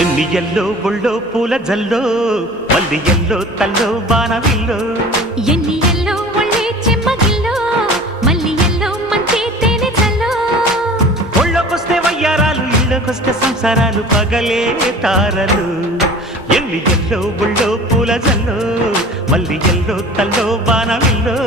ఎన్ని ఎల్లో ఒళ్ళో పూల జల్లో మల్లి ఎల్లో తల్లో బాణవిల్లో ఎన్ని ఎల్లో ఒళ్ళే చెమ్మగిల్లో మల్లి ఎల్లో మంచి తేనె చల్లో ఒళ్ళకొస్తే వయ్యారాలు ఇళ్ళకొస్తే సంసారాలు పగలే తారలు ఎన్ని ఎల్లో ఒళ్ళో పూల జల్లో మల్లి ఎల్లో తల్లో బాణవిల్లో